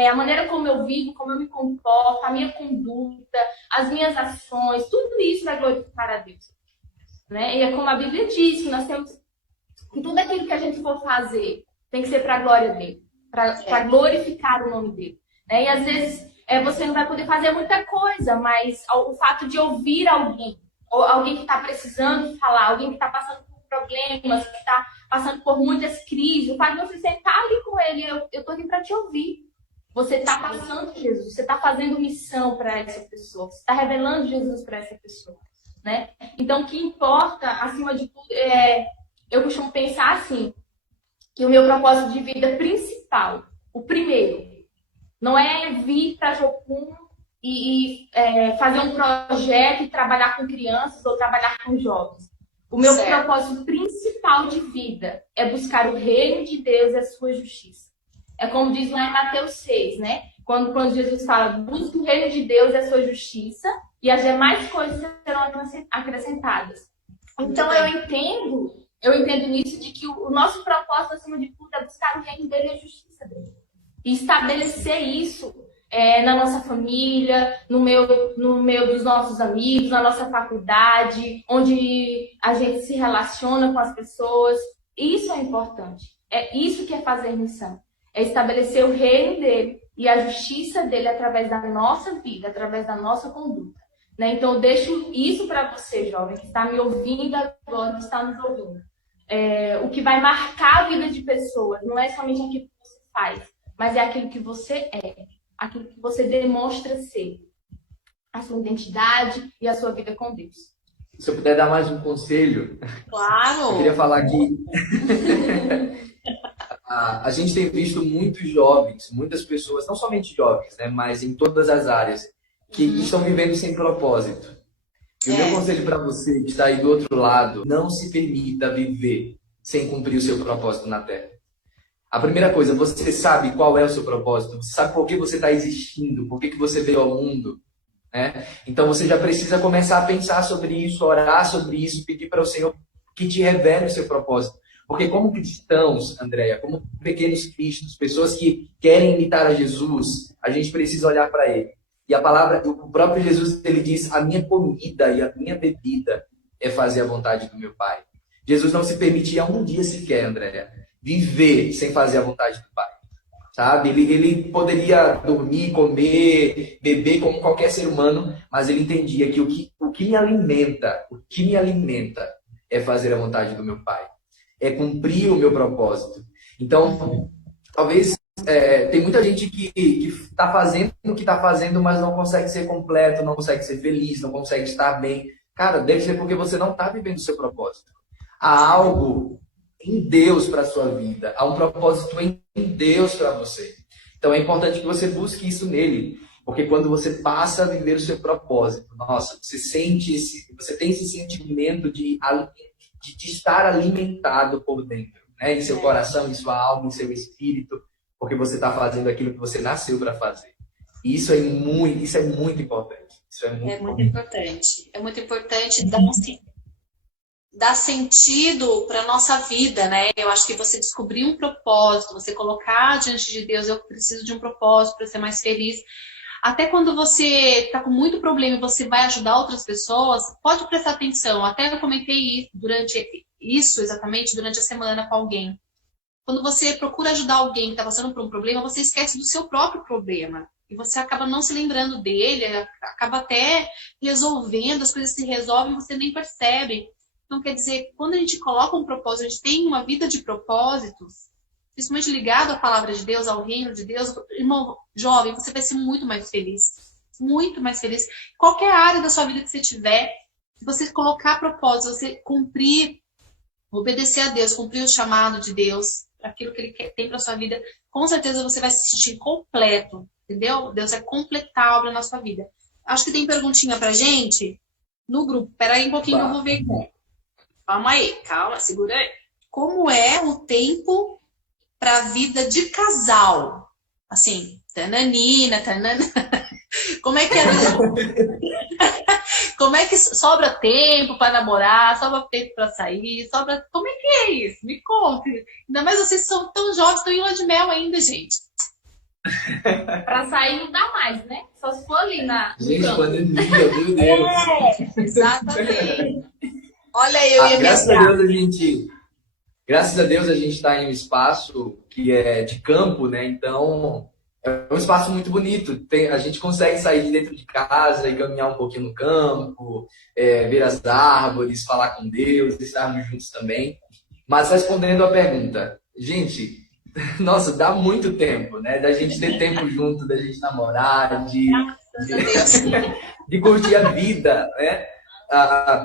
A maneira como eu vivo, como eu me comporto, a minha conduta, as minhas ações, tudo isso vai glorificar a Deus. Né? E é como a Bíblia diz, que nós temos que tudo aquilo que a gente for fazer tem que ser para a glória dele, para glorificar o nome dele. Né? E às vezes você não vai poder fazer muita coisa, mas o fato de ouvir alguém, ou alguém que está precisando falar, alguém que está passando por problemas, que está passando por muitas crises, o fato de você sentar ali com ele, eu estou aqui para te ouvir. Você está passando Jesus, você está fazendo missão para essa pessoa, você está revelando Jesus para essa pessoa. Né? Então, o que importa, acima de tudo, eu costumo pensar assim, que o meu propósito de vida principal, o primeiro, não é vir para Jocum e fazer um projeto e trabalhar com crianças ou trabalhar com jovens. O meu propósito principal de vida é buscar o reino de Deus e a sua justiça. É como diz lá em Mateus 6, né? Quando Jesus fala, busque o reino de Deus e a sua justiça e as demais coisas serão acrescentadas. Então eu entendo nisso de que o nosso propósito, acima de tudo, é buscar o reino dele e a justiça dele. E estabelecer isso na nossa família, no meio dos nossos amigos, na nossa faculdade, onde a gente se relaciona com as pessoas. Isso é importante. É isso que é fazer missão. É estabelecer o reino dele e a justiça dele através da nossa vida, através da nossa conduta. Né? Então, eu deixo isso para você, jovem, que está me ouvindo agora, que está nos ouvindo. O que vai marcar a vida de pessoas não é somente aquilo que você faz, mas é aquilo que você é, aquilo que você demonstra ser, a sua identidade e a sua vida com Deus. Se eu puder dar mais um conselho, claro. Eu queria falar que a gente tem visto muitos jovens, muitas pessoas, não somente jovens, né, mas em todas as áreas, que estão vivendo sem propósito. E o meu conselho para você que está aí do outro lado, não se permita viver sem cumprir o seu propósito na Terra. A primeira coisa, você sabe qual é o seu propósito, você sabe por que você está existindo, por que você veio ao mundo. Né? Então você já precisa começar a pensar sobre isso, orar sobre isso, pedir para o Senhor que te revele o seu propósito. Porque como cristãos, Andréia, como pequenos cristos, pessoas que querem imitar a Jesus, a gente precisa olhar para Ele. E a palavra, o próprio Jesus, ele diz, a minha comida e a minha bebida é fazer a vontade do meu Pai. Jesus não se permitia um dia sequer, Andréia, viver sem fazer a vontade do Pai. Sabe? Ele poderia dormir, comer, beber como qualquer ser humano, mas ele entendia que o que me alimenta é fazer a vontade do meu Pai. É cumprir o meu propósito. Então, talvez tem muita gente que está fazendo o que está fazendo, mas não consegue ser completo, não consegue ser feliz, não consegue estar bem. Cara, deve ser porque você não está vivendo o seu propósito. Há algo em Deus para a sua vida. Há um propósito em Deus para você. Então é importante que você busque isso nele. Porque quando você passa a viver o seu propósito, nossa, você tem esse sentimento de estar alimentado por dentro. Né? Em seu coração, em sua alma, em seu espírito. Porque você está fazendo aquilo que você nasceu para fazer. E isso é muito importante. Isso é muito importante. É muito importante dar um sim. dar sentido para nossa vida, né? Eu acho que você descobrir um propósito, você colocar diante de Deus, eu preciso de um propósito para ser mais feliz. Até quando você está com muito problema e você vai ajudar outras pessoas, pode prestar atenção. Até eu comentei isso exatamente durante a semana com alguém. Quando você procura ajudar alguém que está passando por um problema, você esquece do seu próprio problema. E você acaba não se lembrando dele, acaba até resolvendo, as coisas se resolvem e você nem percebe. Então, quer dizer, quando a gente coloca um propósito, a gente tem uma vida de propósitos, principalmente ligado à palavra de Deus, ao reino de Deus, irmão jovem, você vai ser muito mais feliz. Muito mais feliz. Qualquer área da sua vida que você tiver, se você colocar propósito, você cumprir, obedecer a Deus, cumprir o chamado de Deus, para aquilo que Ele tem para sua vida, com certeza você vai se sentir completo, entendeu? Deus vai completar a obra na sua vida. Acho que tem perguntinha pra gente no grupo. Espera aí um pouquinho que eu vou ver aqui. Calma aí, calma, segura aí. Como é o tempo para a vida de casal? Assim, tananina, tanana. Como é que é? Como é que sobra tempo para namorar? Sobra tempo para sair? Sobra... Como é que é isso? Me conte. Ainda mais vocês são tão jovens, estão em lua de mel ainda, gente. Pra sair não dá mais, né? Só se for ali na. Gente, pandemia, meu Deus. Exatamente. Olha, eu ia graças a Deus a gente está em um espaço que é de campo, né? Então é um espaço muito bonito. A gente consegue sair de dentro de casa e caminhar um pouquinho no campo, ver as árvores, falar com Deus, estarmos juntos também. Mas respondendo a pergunta, gente, nossa, dá muito tempo, né? Da gente ter tempo junto, da gente namorar, de curtir a vida, né?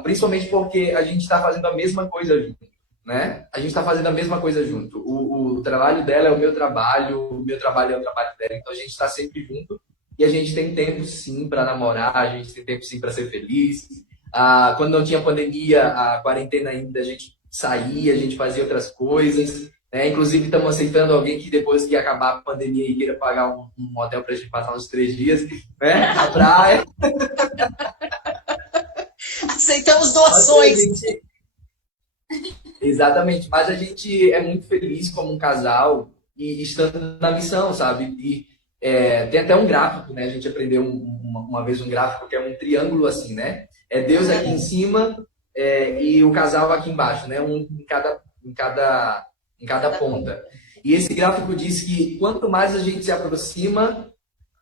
Principalmente porque a gente está fazendo a mesma coisa junto, né? A gente está fazendo a mesma coisa junto. O trabalho dela é o meu trabalho é o trabalho dela. Então a gente está sempre junto e a gente tem tempo sim para namorar, a gente tem tempo sim para ser feliz. Quando não tinha pandemia, a quarentena ainda, a gente saía, a gente fazia outras coisas. Inclusive estamos aceitando alguém que depois que acabar a pandemia e queira pagar um hotel para a gente passar uns 3 dias, né? Na praia. Aceitamos doações. Exatamente, mas a gente é muito feliz como um casal e estando na missão, sabe? E tem até um gráfico, né? A gente aprendeu uma vez um gráfico que é um triângulo assim, né? É Deus aqui em cima e o casal aqui embaixo, né? Um em cada ponta. E esse gráfico diz que quanto mais a gente se aproxima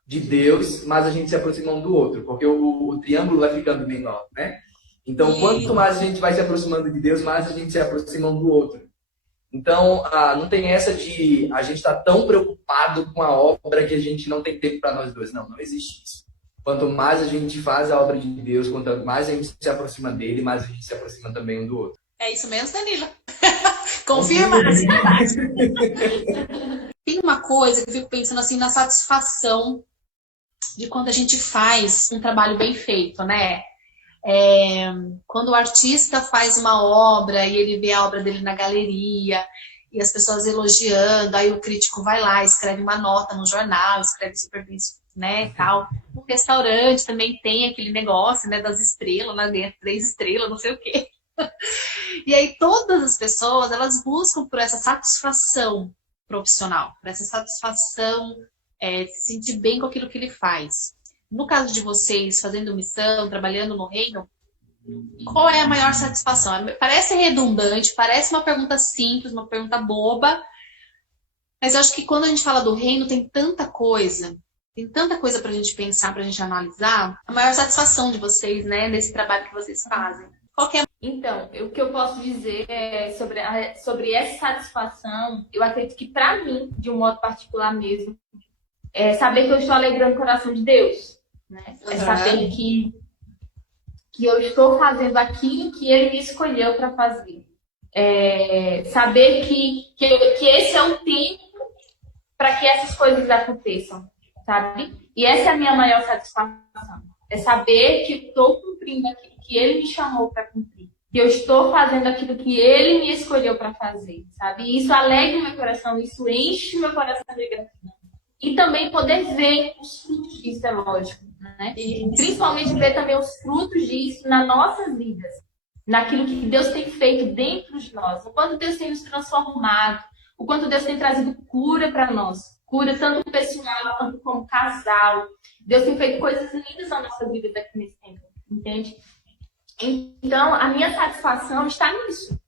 de Deus, mais a gente se aproxima um do outro, porque o triângulo vai ficando menor, né? Então, quanto mais a gente vai se aproximando de Deus, mais a gente se aproxima um do outro. Então, não tem essa de a gente estar tão preocupado com a obra que a gente não tem tempo para nós dois. Não, não existe isso. Quanto mais a gente faz a obra de Deus, quanto mais a gente se aproxima dele, mais a gente se aproxima também um do outro. É isso mesmo, Danila. Confirma? Tem uma coisa que eu fico pensando assim na satisfação de quando a gente faz um trabalho bem feito, né? Quando o artista faz uma obra e ele vê a obra dele na galeria e as pessoas elogiando, aí o crítico vai lá, escreve uma nota no jornal, escreve super bem, né, e tal. No restaurante também tem aquele negócio, né, das estrelas, lá dentro, 3 estrelas, não sei o quê. E aí todas as pessoas, elas buscam por essa satisfação profissional, por essa satisfação, se sentir bem com aquilo que ele faz. No caso de vocês, fazendo missão, trabalhando no reino, qual é a maior satisfação? Parece redundante, parece uma pergunta simples, uma pergunta boba, mas eu acho que quando a gente fala do reino, tem tanta coisa pra gente pensar, pra gente analisar. A maior satisfação de vocês, né, nesse trabalho que vocês fazem. Qual que é? Então, o que eu posso dizer sobre essa satisfação, eu acredito que para mim, de um modo particular mesmo, é saber que eu estou alegrando o coração de Deus. Né? É saber que eu estou fazendo aquilo que Ele me escolheu para fazer. Saber que esse é um tempo para que essas coisas aconteçam, sabe? E essa é a minha maior satisfação. É saber que estou cumprindo aquilo que Ele me chamou para cumprir. Que eu estou fazendo aquilo que Ele me escolheu para fazer, sabe? E isso alegra o meu coração, isso enche o meu coração de gratidão. E também poder ver os frutos disso, é lógico, né? E principalmente ver também os frutos disso nas nossas vidas. naquilo que Deus tem feito dentro de nós, o quanto Deus tem nos transformado, o quanto Deus tem trazido cura para nós, cura tanto pessoal quanto como casal. Deus tem feito coisas lindas na nossa vida daqui nesse tempo, entende? Então, a minha satisfação está nisso.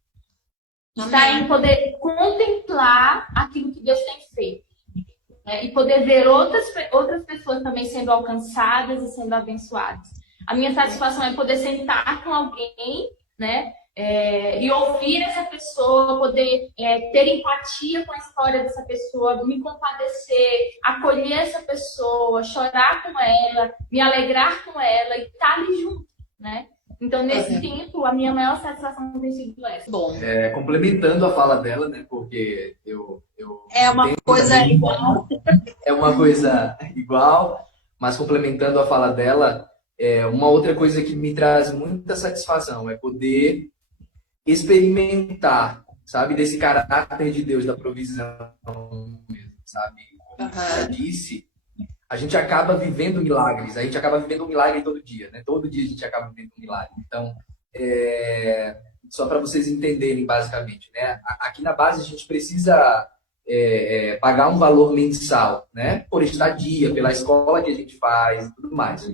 Está em poder contemplar aquilo que Deus tem feito. Né? E poder ver outras pessoas também sendo alcançadas e sendo abençoadas. A minha satisfação é poder sentar com alguém, né? E ouvir essa pessoa, poder ter empatia com a história dessa pessoa, me compadecer, acolher essa pessoa, chorar com ela, me alegrar com ela e estar ali junto, né? Então, nesse tempo, a minha maior satisfação tem sido essa. Bom, Complementando a fala dela, né? Porque eu é uma entendo coisa também, igual. é uma coisa igual, mas complementando a fala dela, uma outra coisa que me traz muita satisfação é poder experimentar, sabe, desse caráter de Deus, da provisão mesmo, sabe? Como eu já disse, a gente acaba vivendo milagres, a gente acaba vivendo um milagre todo dia, né? Todo dia a gente acaba vivendo um milagre. Então, só para vocês entenderem, basicamente, né? Aqui na base a gente precisa pagar um valor mensal, né? Por estadia, pela escola que a gente faz e tudo mais.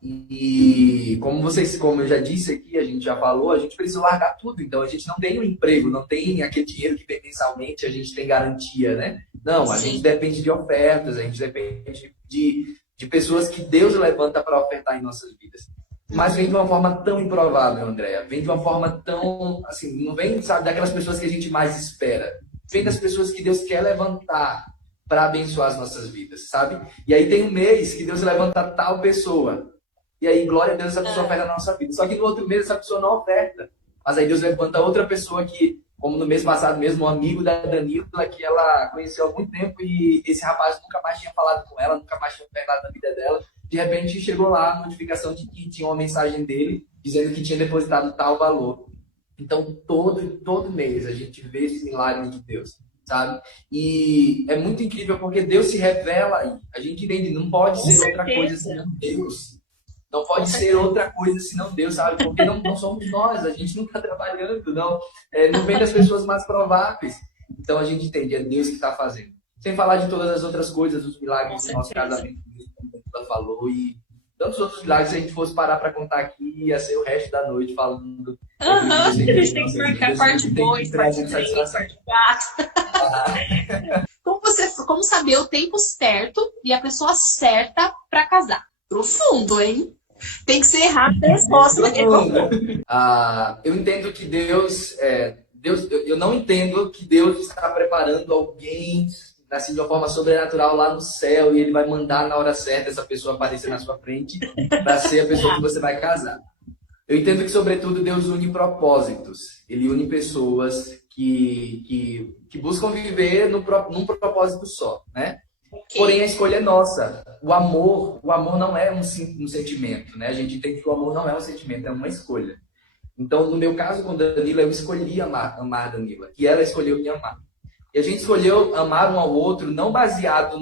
E como eu já disse aqui, a gente já falou, a gente precisa largar tudo. Então, a gente não tem um emprego, não tem aquele dinheiro que vem mensalmente, a gente tem garantia, né? Não, a gente depende de ofertas, a gente depende de pessoas que Deus levanta para ofertar em nossas vidas. Mas vem de uma forma tão improvável, Andréa. Vem de uma forma tão, assim, não vem, sabe, daquelas pessoas que a gente mais espera. Vem das pessoas que Deus quer levantar para abençoar as nossas vidas, sabe? E aí tem um mês que Deus levanta tal pessoa. E aí, glória a Deus, essa pessoa oferta na nossa vida. Só que no outro mês, essa pessoa não oferta. Mas aí Deus levanta outra pessoa que, como no mês passado mesmo, um amigo da Danila, que ela conheceu há muito tempo e esse rapaz nunca mais tinha falado com ela, nunca mais tinha ofertado na vida dela. De repente, chegou lá a notificação de que tinha uma mensagem dele dizendo que tinha depositado tal valor. Então, todo mês a gente vê esse milagre de Deus, sabe? E é muito incrível porque Deus se revela aí. A gente entende, não pode ser outra coisa senão Deus. Não pode ser outra coisa senão Deus, sabe? Porque não somos nós, a gente não está trabalhando, não vem das pessoas mais prováveis. Então a gente entende, é Deus que está fazendo. Sem falar de todas as outras coisas, os milagres do nosso casamento, como ela falou, e tantos outros milagres, se a gente fosse parar para contar aqui, ia ser o resto da noite falando. A gente tem que marcar parte 2, parte 3, parte 4. Como saber o tempo certo e a pessoa certa para casar? Profundo, hein? Tem que ser rápido a resposta. Eu entendo que Deus, eu não entendo que Deus está preparando alguém assim, de uma forma sobrenatural lá no céu e ele vai mandar na hora certa essa pessoa aparecer na sua frente para ser a pessoa que você vai casar. Eu entendo que, sobretudo, Deus une propósitos. Ele une pessoas que buscam viver num propósito só, né? Okay. Porém, a escolha é nossa. O amor não é um sentimento, né? A gente entende que o amor não é um sentimento, é uma escolha. Então, no meu caso com Danila, eu escolhi amar a Danila. E ela escolheu me amar. E a gente escolheu amar um ao outro não baseado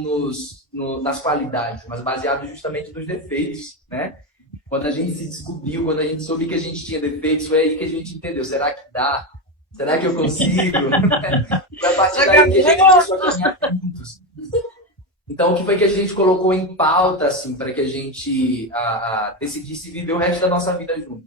nas qualidades, mas baseado justamente nos defeitos, né? Quando a gente se descobriu, quando a gente soube que a gente tinha defeitos, foi aí que a gente entendeu. Será que dá? Será que eu consigo? Foi a partir daí que a gente começou a caminhar juntos. Então, o que foi que a gente colocou em pauta, assim, para que a gente decidisse viver o resto da nossa vida junto?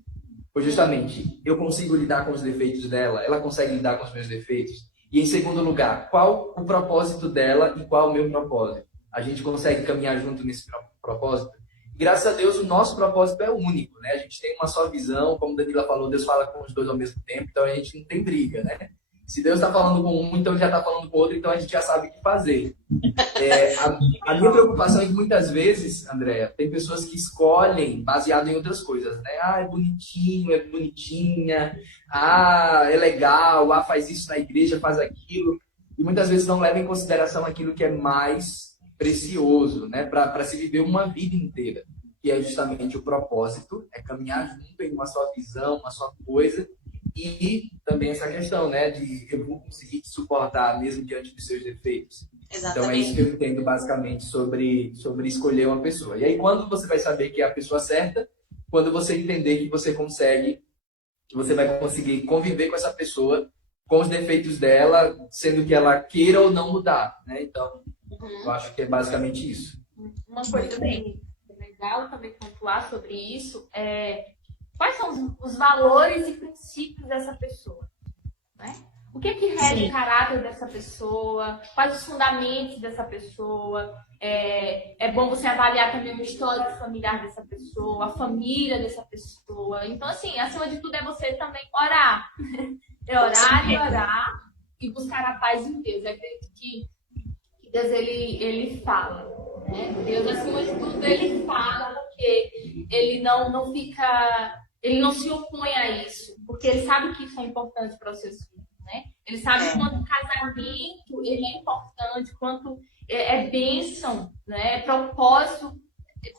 Foi justamente, eu consigo lidar com os defeitos dela, ela consegue lidar com os meus defeitos. E, em segundo lugar, qual o propósito dela e qual o meu propósito? A gente consegue caminhar junto nesse propósito? E, graças a Deus, o nosso propósito é único, né? A gente tem uma só visão, como a Danila falou, Deus fala com os dois ao mesmo tempo, então a gente não tem briga, né? Se Deus está falando com um, então ele já está falando com o outro, então a gente já sabe o que fazer. A minha preocupação é que muitas vezes, Andréa, tem pessoas que escolhem baseado em outras coisas, né? É bonitinho, é bonitinha, é legal, faz isso na igreja, faz aquilo. E muitas vezes não levam em consideração aquilo que é mais precioso, né? Para se viver uma vida inteira. Que é justamente o propósito, é caminhar junto em uma só visão, uma só coisa. E também essa questão, né, de eu vou conseguir te suportar mesmo diante dos seus defeitos. Exatamente. Então é isso que eu entendo basicamente sobre escolher uma pessoa. E aí quando você vai saber que é a pessoa certa? Quando você entender que você consegue que você vai conseguir conviver com essa pessoa, com os defeitos dela, sendo que ela queira ou não mudar, né? Então, eu acho que é basicamente isso. Uma coisa bem legal também pontuar sobre isso é quais são os valores e princípios dessa pessoa, né? O que rege o caráter dessa pessoa, quais os fundamentos dessa pessoa. É bom você avaliar também o histórico familiar dessa pessoa, a família dessa pessoa. Então, assim, acima de tudo é você também orar. É orar e orar e buscar a paz em Deus. Eu acredito que Deus, ele fala, né? Deus, acima de tudo, ele fala, porque ele não fica, ele não se opõe a isso, porque ele sabe que isso é importante para os seus filhos, né? Ele sabe quanto o casamento ele é importante, quanto é bênção, né? É propósito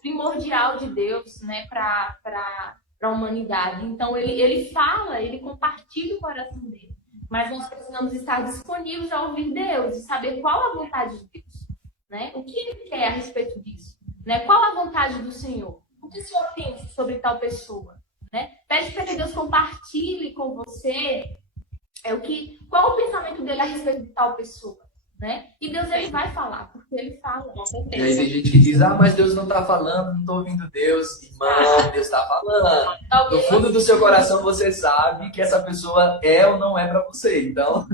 primordial de Deus, né? Para a humanidade. Então, ele fala, ele compartilha o coração dele. Mas nós precisamos estar disponíveis a ouvir Deus e saber qual a vontade de Deus, né? O que ele quer a respeito disso, né? Qual a vontade do Senhor? O que o Senhor pensa sobre tal pessoa, né? Pede para que Deus compartilhe com você qual o pensamento dele a respeito de tal pessoa, né? E Deus, ele vai falar, porque ele fala. Com certeza. E aí tem gente que diz, mas Deus não está falando, não estou ouvindo Deus. Irmão, Deus está falando. No fundo do seu coração você sabe que essa pessoa é ou não é para você. Então,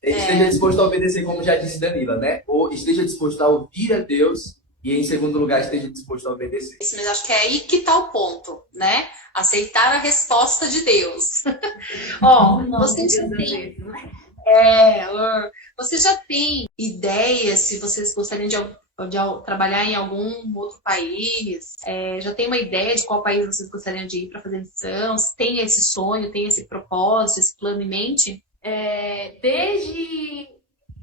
esteja disposto a obedecer, como já disse Danila, né? Ou esteja disposto a ouvir a Deus e, em segundo lugar, esteja disposto a obedecer. Isso, mas acho que é aí que está o ponto, né? Aceitar a resposta de Deus. Você já tem... Você já tem ideia se vocês gostariam de trabalhar em algum outro país? Já tem uma ideia de qual país vocês gostariam de ir para fazer missão? Se tem esse sonho, tem esse propósito, esse plano em mente? Desde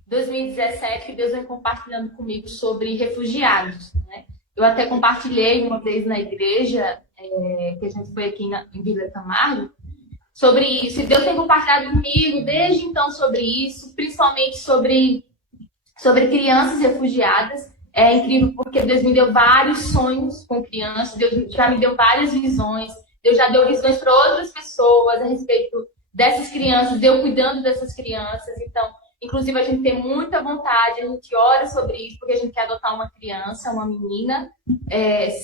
2017 que Deus vem compartilhando comigo sobre refugiados, né? Eu até compartilhei uma vez na igreja, que a gente foi aqui em Vila Camargo, sobre isso. E Deus tem compartilhado comigo desde então sobre isso, principalmente sobre crianças refugiadas. É incrível porque Deus me deu vários sonhos com crianças, Deus já me deu várias visões, Deus já deu visões para outras pessoas a respeito dessas crianças, Deus cuidando dessas crianças. Então, inclusive, a gente tem muita vontade, a gente ora sobre isso, porque a gente quer adotar uma criança, uma menina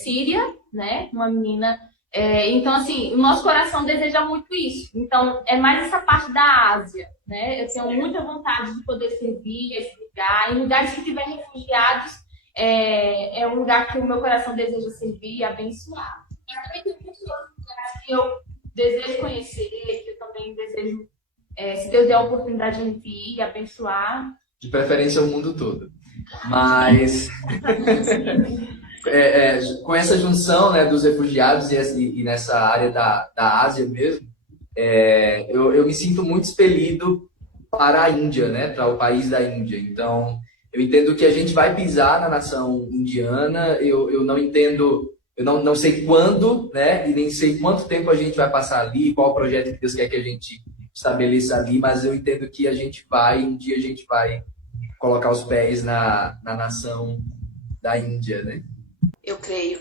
síria, né? Uma menina... então, assim, o nosso coração deseja muito isso. Então, é mais essa parte da Ásia, né? Eu tenho muita vontade de poder servir esse lugar. Em lugares que tiverem refugiados, é um lugar que o meu coração deseja servir e abençoar. Mas também tem muitos outros lugares que eu desejo conhecer, que eu também desejo, se Deus der a oportunidade de a gente ir e abençoar. De preferência, o mundo todo. Mas... com essa junção, né, dos refugiados e nessa área da Ásia mesmo, eu me sinto muito expelido para a Índia, né, para o país da Índia. Então, eu entendo que a gente vai pisar na nação indiana, eu não entendo, eu não sei quando, né, e nem sei quanto tempo a gente vai passar ali, qual o projeto que Deus quer que a gente estabeleça ali, mas eu entendo que um dia a gente vai colocar os pés na nação da Índia, né? Eu creio.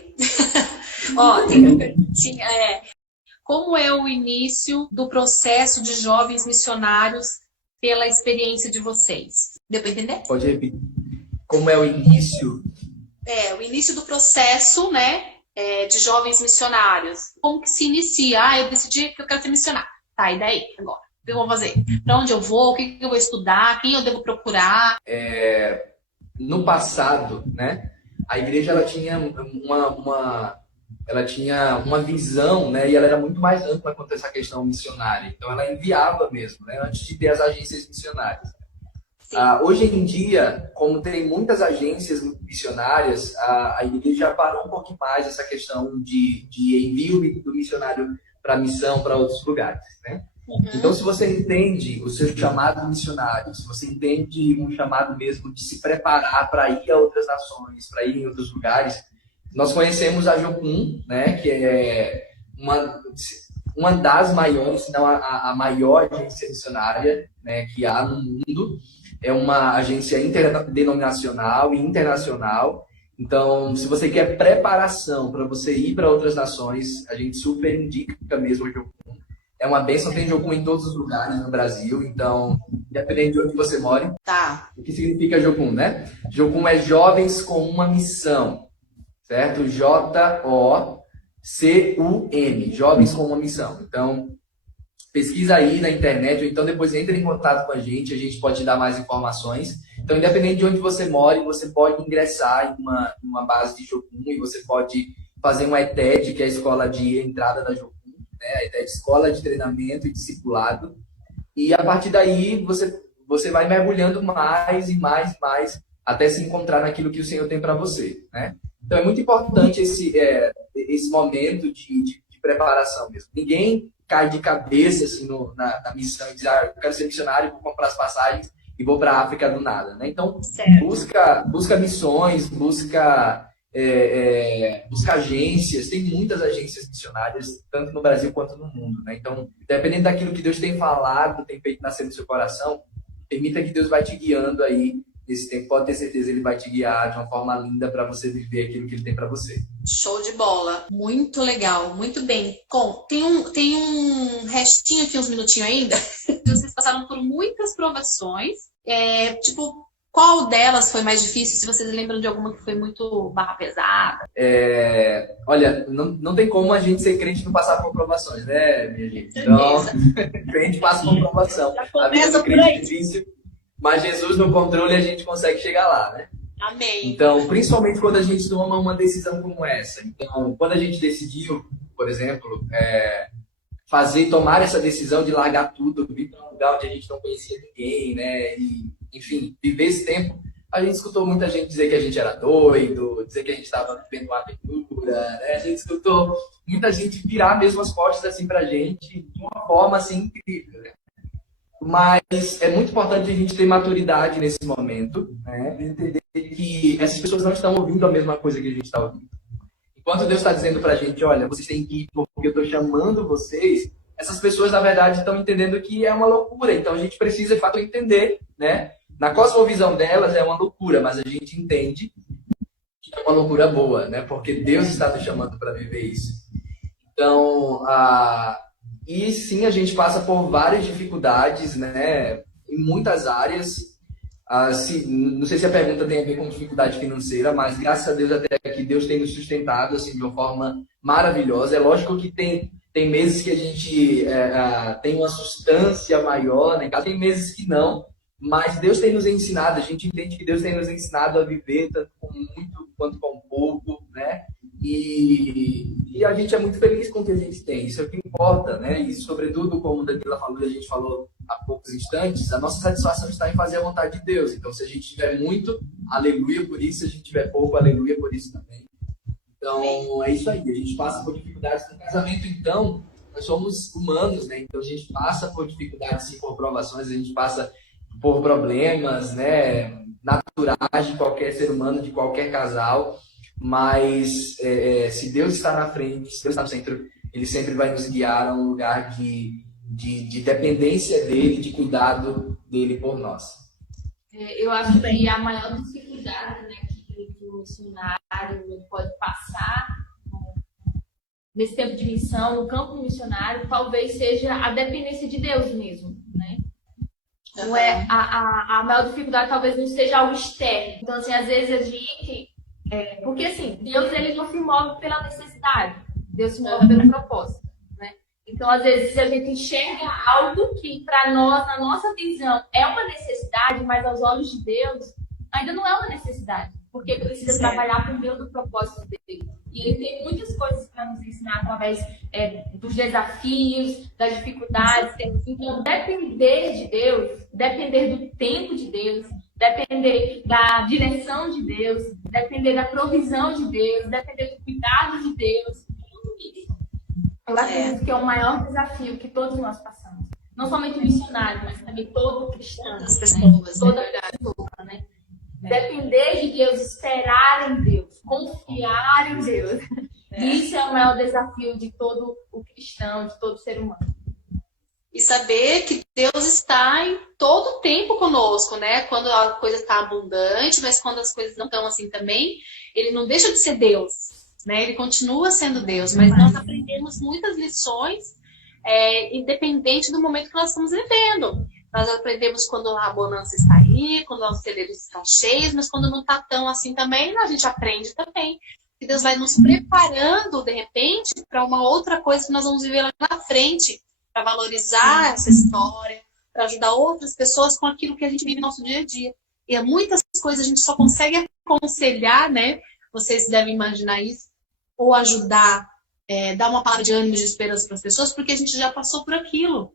Como é o início do processo de jovens missionários pela experiência de vocês? Deu para entender? Pode repetir. Como é o início? O início do processo, né, de jovens missionários. Como que se inicia? Eu decidi que eu quero ser missionário. Tá, e daí? Agora? O que eu vou fazer? Para onde eu vou? O que eu vou estudar? Quem eu devo procurar? No passado, né, a igreja ela tinha uma visão, né, e ela era muito mais ampla quanto a essa questão missionária. Então, ela enviava mesmo, né, antes de ter as agências missionárias. Hoje em dia, como tem muitas agências missionárias, a igreja parou um pouquinho mais essa questão de envio do missionário para missão para outros lugares, né? Então, se você entende o seu chamado missionário, se você entende um chamado mesmo de se preparar para ir a outras nações, para ir em outros lugares, nós conhecemos a Jocum, né, que é uma das maiores, se não a maior agência missionária, né, que há no mundo. É uma agência interdenominacional e internacional. Então, se você quer preparação para você ir para outras nações, a gente super indica mesmo a Jocum. É uma bênção, tem Jocum em todos os lugares no Brasil, então, independente de onde você mora. Tá. O que significa Jocum, né? Jocum é Jovens com uma Missão, certo? Jocum, Jovens com uma Missão. Então, pesquisa aí na internet, ou então depois entre em contato com a gente pode te dar mais informações. Então, independente de onde você mora, você pode ingressar em uma base de Jocum e você pode fazer uma ETED, que é a escola de entrada da Jocum, né? A ETED, Escola de Treinamento e Discipulado. E a partir daí, você vai mergulhando mais e mais e mais até se encontrar naquilo que o Senhor tem para você, né? Então, é muito importante esse momento de preparação mesmo. Ninguém cai de cabeça assim, na missão e diz, eu quero ser missionário, vou comprar as passagens e vou para a África do nada, né? Então, busca missões, busca agências, tem muitas agências missionárias, tanto no Brasil quanto no mundo, né? Então, dependendo daquilo que Deus tem falado, tem feito nascer no seu coração, permita que Deus vai te guiando aí nesse tempo. Pode ter certeza, Ele vai te guiar de uma forma linda para você viver aquilo que Ele tem para você. Show de bola. Muito legal, muito bem. Com, tem um restinho aqui, uns minutinhos ainda. Vocês passaram por muitas provações. Qual delas foi mais difícil? Se vocês lembram de alguma que foi muito barra pesada? Olha, não tem como a gente ser crente e não passar por provações, né, minha gente? Então, crente passa por provação. A vida do crente é difícil, mas Jesus no controle a gente consegue chegar lá, né? Amém. Então, principalmente quando a gente toma uma decisão como essa. Então, quando a gente decidiu, por exemplo, tomar essa decisão de largar tudo, vir para um lugar onde a gente não conhecia ninguém, né? E, enfim, viver esse tempo, a gente escutou muita gente dizer que a gente era doido, dizer que a gente estava vivendo uma aventura, né? A gente escutou muita gente virar mesmo as portas assim pra gente de uma forma assim incrível, né? Mas é muito importante a gente ter maturidade nesse momento, né? Entender que essas pessoas não estão ouvindo a mesma coisa que a gente está ouvindo. Enquanto Deus está dizendo pra gente, olha, vocês têm que ir porque eu estou chamando vocês, essas pessoas, na verdade, estão entendendo que é uma loucura. Então, a gente precisa, de fato, entender, né? Na cosmovisão delas é uma loucura, mas a gente entende que é uma loucura boa, né? Porque Deus está nos chamando para viver isso. Então, e sim, a gente passa por várias dificuldades, né? Em muitas áreas. Não sei se a pergunta tem a ver com dificuldade financeira, mas graças a Deus até aqui Deus tem nos sustentado assim, de uma forma maravilhosa. É lógico que tem meses que a gente tem uma sustância maior, né? Tem meses que não, mas Deus tem nos ensinado, a gente entende que Deus tem nos ensinado a viver tanto com muito quanto com pouco, né? E a gente é muito feliz com o que a gente tem, isso é o que importa, né? E sobretudo, como a Danila falou, a gente falou há poucos instantes, a nossa satisfação está em fazer a vontade de Deus. Então, se a gente tiver muito, aleluia por isso, se a gente tiver pouco, aleluia por isso também. Então, é isso aí, a gente passa por dificuldades no casamento, então, nós somos humanos, né? Então, a gente passa por dificuldades, sim, por provações, a gente passa por problemas, né? Naturais de qualquer ser humano, de qualquer casal, mas se Deus está na frente, se Deus está no centro, Ele sempre vai nos guiar a um lugar de dependência dEle, de cuidado dEle por nós. Eu acho que a maior dificuldade, né, que o missionário pode passar nesse tempo de missão, no campo missionário, talvez seja a dependência de Deus mesmo, né? Não é a maior dificuldade talvez não seja algo externo. Então, assim, às vezes a gente... porque, assim, Deus ele não se move pela necessidade. Deus se move pelo propósito, né? Então, às vezes, se a gente enxerga algo que, para nós, na nossa visão, é uma necessidade, mas aos olhos de Deus, ainda não é uma necessidade. Porque ele precisa trabalhar por meio do propósito dele. E ele tem muitas coisas para nos ensinar através dos desafios, das dificuldades. Então, depender de Deus, depender do tempo de Deus, depender da direção de Deus, depender da provisão de Deus, depender do cuidado de Deus. Eu acredito que é o maior desafio que todos nós passamos. Não somente o missionário, mas também todo cristão. As pessoas, toda pessoa, né? Depender de Deus, esperar em Deus, confiar em Deus. Isso é o maior desafio de todo o cristão, de todo ser humano. E saber que Deus está em todo o tempo conosco, né? Quando a coisa está abundante, mas quando as coisas não estão assim também, Ele não deixa de ser Deus, né? Ele continua sendo Deus, mas nós aprendemos muitas lições independente do momento que nós estamos vivendo. Nós aprendemos quando a bonança está aí, quando os celeiros estão cheios, mas quando não está tão assim também, a gente aprende também. E Deus vai nos preparando, de repente, para uma outra coisa que nós vamos viver lá na frente, para valorizar essa história, para ajudar outras pessoas com aquilo que a gente vive no nosso dia a dia. E muitas coisas a gente só consegue aconselhar, né? Vocês devem imaginar isso, ou ajudar, dar uma palavra de ânimo, de esperança para as pessoas, porque a gente já passou por aquilo.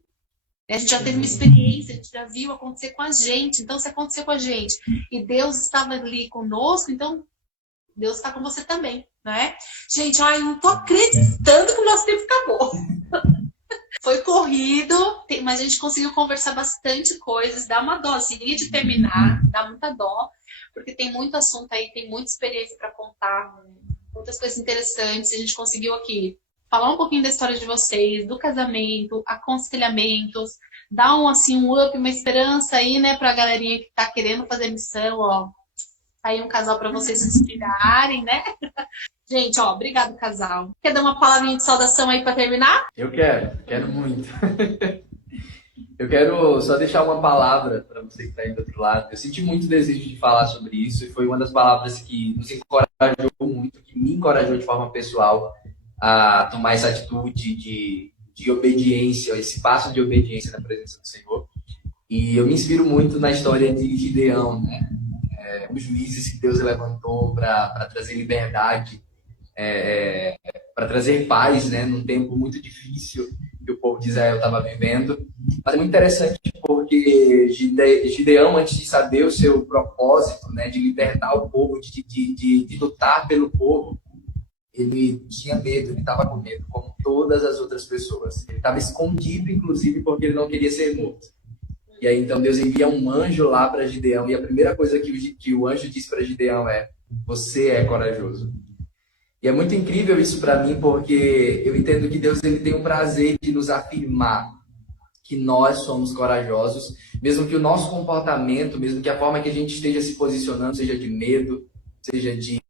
A gente já teve uma experiência, a gente já viu acontecer com a gente. Então, se aconteceu com a gente e Deus estava ali conosco, então Deus está com você também, né? Gente, eu não tô acreditando que o nosso tempo acabou. Foi corrido, mas a gente conseguiu conversar bastante coisas, dá uma dosinha de terminar, dá muita dó, porque tem muito assunto aí, tem muita experiência para contar, muitas coisas interessantes. A gente conseguiu aqui falar um pouquinho da história de vocês, do casamento, aconselhamentos, dar um up, uma esperança aí, né, pra galerinha que tá querendo fazer missão, ó. Tá aí um casal para vocês se inspirarem, né? Gente, ó, obrigado, casal. Quer dar uma palavrinha de saudação aí para terminar? Eu quero muito. Eu quero só deixar uma palavra para você que está aí do outro lado. Eu senti muito desejo de falar sobre isso e foi uma das palavras que nos encorajou muito, que me encorajou de forma pessoal a tomar essa atitude de obediência, esse passo de obediência na presença do Senhor. E eu me inspiro muito na história de Gideão, né? Os juízes que Deus levantou para trazer liberdade, para trazer paz, né? Num tempo muito difícil que o povo de Israel estava vivendo. Mas é muito interessante porque Gideão, antes de saber o seu propósito, né? De libertar o povo, de lutar pelo povo, ele tinha medo, ele estava com medo, como todas as outras pessoas. Ele estava escondido, inclusive, porque ele não queria ser morto. E aí, então, Deus envia um anjo lá para Gideão, e a primeira coisa que o anjo diz para Gideão é: você é corajoso. E é muito incrível isso para mim, porque eu entendo que Deus ele tem um prazer de nos afirmar que nós somos corajosos, mesmo que o nosso comportamento, mesmo que a forma que a gente esteja se posicionando seja de medo, seja de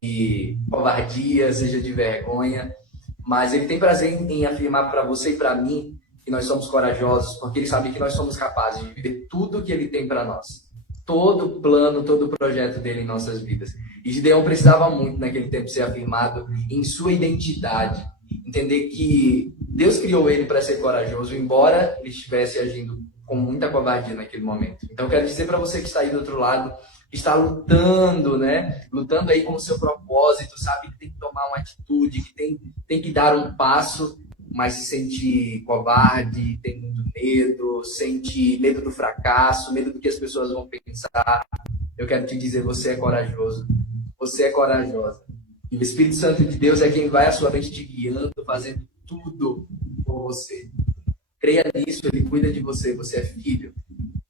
covardia, seja de vergonha, mas ele tem prazer em afirmar para você e para mim que nós somos corajosos, porque ele sabe que nós somos capazes de viver tudo que ele tem para nós. Todo o plano, todo o projeto dele em nossas vidas. E Gideão precisava muito naquele tempo ser afirmado em sua identidade. Entender que Deus criou ele para ser corajoso, embora ele estivesse agindo com muita covardia naquele momento. Então eu quero dizer para você que está aí do outro lado, que está lutando, né? Lutando aí com o seu propósito, sabe que tem que tomar uma atitude, que tem que dar um passo, mas se sente covarde, tem muito medo, sente medo do fracasso, medo do que as pessoas vão pensar. Eu quero te dizer, você é corajoso. Você é corajosa. E o Espírito Santo de Deus é quem vai à sua frente te guiando, fazendo tudo por você. Creia nisso, ele cuida de você, você é filho.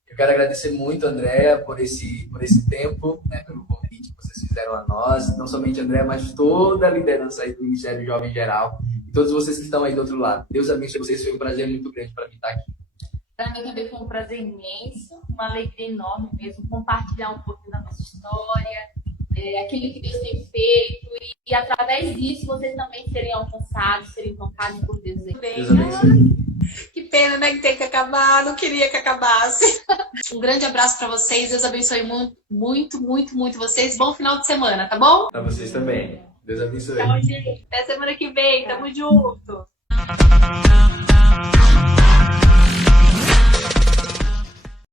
Eu quero agradecer muito, Andréa, por esse tempo, né, pelo convite que vocês fizeram a nós. Não somente a Andréa, mas toda a liderança aí do Ministério Jovem em geral. Todos vocês que estão aí do outro lado. Deus abençoe vocês. Foi um prazer muito grande para mim estar aqui. Para mim também foi um prazer imenso, uma alegria enorme mesmo, compartilhar um pouquinho da nossa história, aquilo que Deus tem feito, e através disso vocês também serem alcançados, serem tocados por Deus. Deus abençoe. Que pena, né, que tem que acabar. Não queria que acabasse. Um grande abraço para vocês. Deus abençoe muito, muito, muito vocês. Bom final de semana, tá bom? Para vocês também. Deus abençoe. Tchau, gente. Até semana que vem. Tamo junto.